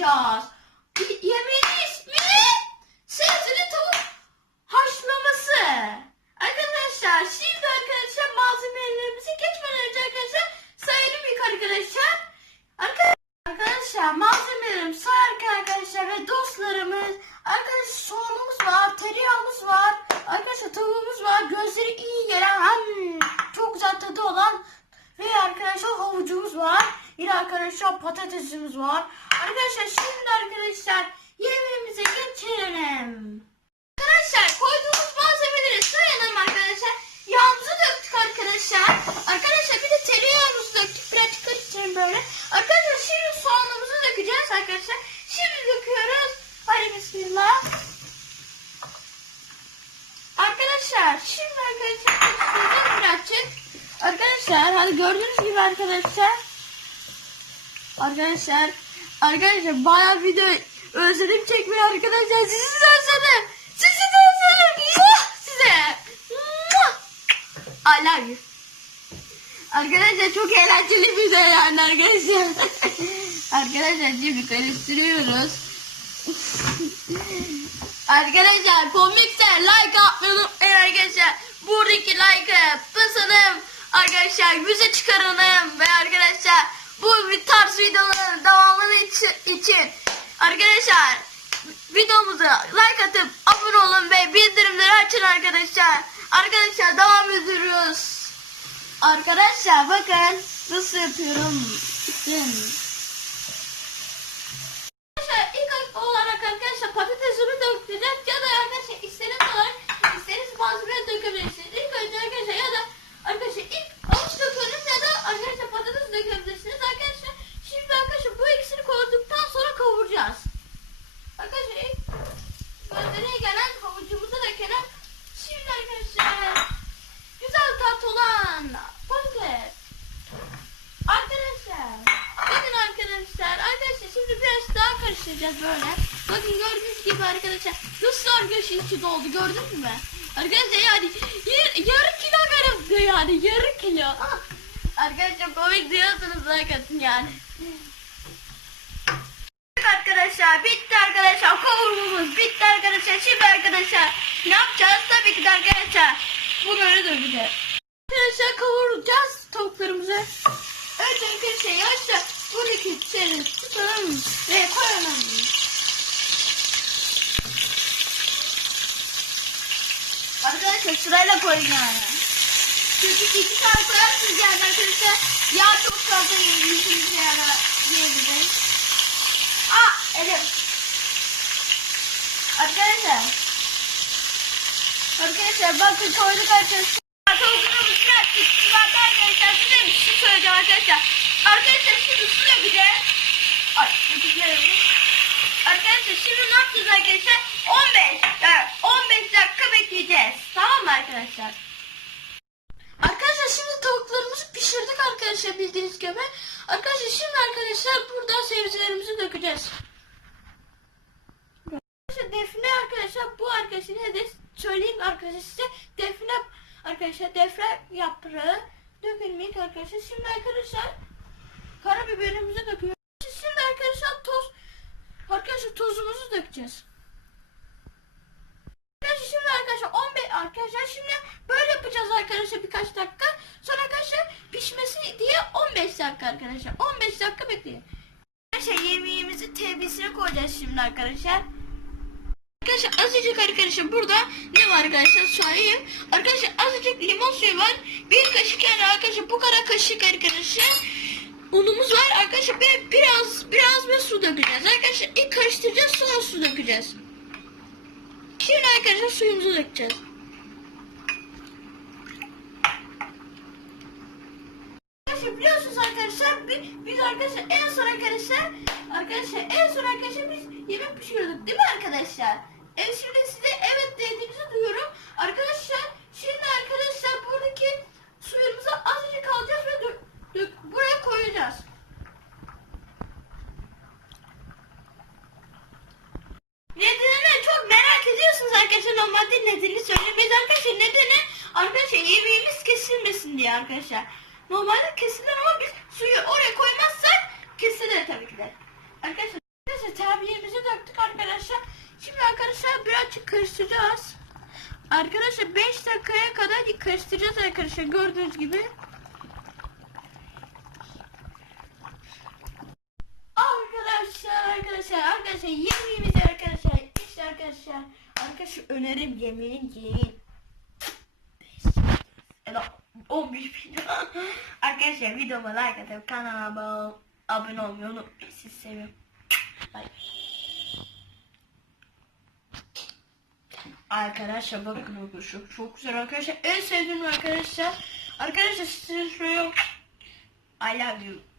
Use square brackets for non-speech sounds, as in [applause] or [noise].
yapacağız. Yemeğin ismi sebzeli tavuk haşlaması. Arkadaşlar şimdi arkadaşlar malzemelerimizi geçmeden önce arkadaşlar sayalım ilk arkadaşlar. Arkadaşlar malzemelerimi sayarken arkadaşlar ve dostlarımız arkadaşlar soğanımız var, tereyağımız var, arkadaşlar tavuğumuz var, gözleri iyi gelen hem çok güzel tadı olan ve arkadaşlar havucumuz var. Yine arkadaşlar patatesimiz var. Arkadaşlar şimdi arkadaşlar yemeğimize geçelim. Arkadaşlar koyduğumuz malzemeleri sayalım arkadaşlar. Yağımızı döktük arkadaşlar. Arkadaşlar bir de tereyağımızı döktük. Birazcık karıştırın böyle. Arkadaşlar şimdi soğanımızı dökeceğiz arkadaşlar. Şimdi döküyoruz. Hadi bismillah. Arkadaşlar şimdi arkadaşlar birazcık. Arkadaşlar hadi gördüğünüz gibi arkadaşlar. Arkadaşlar arkadaşlar bayağı video özledim çekmeyi arkadaşlar. Sizi özledim. Sizi de özledim. Muah size. Muah. I love you. Arkadaşlar çok eğlenceli bir video yani arkadaşlar. [laughs] arkadaşlar şimdi karıştırıyoruz. [laughs] arkadaşlar komikse like atmayı unutmayın arkadaşlar. Buradaki like'ı basalım. Arkadaşlar yüze çıkaralım ve arkadaşlar bu tarz videoların için arkadaşlar videomuza like atıp abone olun ve bildirimleri açın arkadaşlar. Arkadaşlar devam ediyoruz. Arkadaşlar bakın nasıl yapıyorum. Arkadaşlar ilk olarak arkadaşlar patatesimi dökeceğiz ya da arkadaşlar istediğiniz olarak istediğiniz malzemeyi dökebilirsiniz. İlk önce arkadaşlar ya da arkadaşlar ilk avuç döküyoruz ya da arkadaşlar patates dökebilirsiniz. Arkadaşlar şimdi arkadaşlar bu ikisini koyduktan sonra kavuracağız. Arkadaşlar ilk gözlerine gelen havucumuzu dökelim. Şimdi arkadaşlar güzel tat olan patates. Arkadaşlar bakın arkadaşlar arkadaşlar şimdi biraz karıştıracağız böyle. Bakın gördüğünüz gibi arkadaşlar nasıl arkadaşlar içi doldu gördünüz mü? Arkadaşlar yani yar, yarı kilo verildi yani yarı kilo. Ah, Arkadaşlar komik diyorsunuz bakın yani. Arkadaşlar bitti arkadaşlar kavurmamız bitti arkadaşlar şimdi arkadaşlar ne yapacağız tabii ki arkadaşlar bunları döveceğiz. Arkadaşlar kavuracağız tavuklarımızı. Önce arkadaşlar yaşta buradaki içeri tutalım ve koyalım. Arkadaşlar sırayla koyun yani. Çünkü iki tane koyarsınız yani arkadaşlar. Yağ çok fazla yiyorsunuz yani yiyebiliriz. Aa elim. Arkadaşlar. Arkadaşlar bakın koyduk arkadaşlar. Tavuklarımız birazcık kızardı arkadaşlar. Size bir şey söyleyeceğim arkadaşlar. Arkadaşlar şimdi su dökeceğiz. Ay dökeceğim. Arkadaşlar şimdi ne yapacağız arkadaşlar? 15. Evet, 15 dakika bekleyeceğiz. Tamam mı arkadaşlar? Arkadaşlar şimdi tavuklarımızı pişirdik arkadaşlar bildiğiniz gibi. Arkadaşlar şimdi arkadaşlar burada sebzelerimizi dökeceğiz. Defne arkadaşlar bu arkadaşlar ne de söyleyeyim arkadaşlar size defne arkadaşlar defne yaprağı dökülmek arkadaşlar. Şimdi arkadaşlar karabiberimizi döküyoruz. Şimdi arkadaşlar toz arkadaşlar tozumuzu dökeceğiz. Arkadaşlar şimdi arkadaşlar 15 arkadaşlar şimdi böyle yapacağız arkadaşlar birkaç dakika. Sonra arkadaşlar pişmesi diye 15 dakika arkadaşlar. 15 dakika bekleyin. Arkadaşlar yemeğimizi tebisine koyacağız şimdi arkadaşlar. Arkadaşlar azıcık arkadaşlar burada ne var arkadaşlar söyleyeyim. Arkadaşlar azıcık limon suyu var. Bir kaşık yani arkadaşlar bu kadar kaşık arkadaşlar. Unumuz var arkadaşlar bir, biraz biraz ve su dökeceğiz. Arkadaşlar ilk karıştıracağız sonra su dökeceğiz. Şimdi arkadaşlar suyumuzu dökeceğiz. Arkadaşlar biliyorsunuz arkadaşlar biz arkadaşlar en son arkadaşlar arkadaşlar en son arkadaşlar biz yemek pişiriyorduk değil mi arkadaşlar? Evet şimdi size evet dediğinizi duyuyorum. Arkadaşlar şimdi arkadaşlar buradaki suyumuzu azıcık alacağız ve dök, dök, buraya koyacağız. Nedenini çok merak ediyorsunuz arkadaşlar. Normalde nedenini söylemeyiz arkadaşlar. Nedeni arkadaşlar yemeğimiz kesilmesin diye arkadaşlar. Normalde kesilir ama biz suyu oraya koymazsak kesilir tabii ki de. Arkadaşlar, arkadaşlar terbiyemizi döktük arkadaşlar. Şimdi arkadaşlar birazcık karıştıracağız. Arkadaşlar 5 dakikaya kadar karıştıracağız arkadaşlar gördüğünüz gibi. Arkadaşlar arkadaşlar arkadaşlar yemeğimizi arkadaşlar işte arkadaşlar arkadaşlar önerim yemeğin yiyin. Ya 15 bin. [laughs] arkadaşlar videoma like atıp kanalıma abone olmayı unutmayın. Sizi seviyorum. Arkadaşlar bakın bakın şu çok güzel arkadaşlar. En sevdiğim arkadaşlar. Arkadaşlar size söylüyorum. I love you.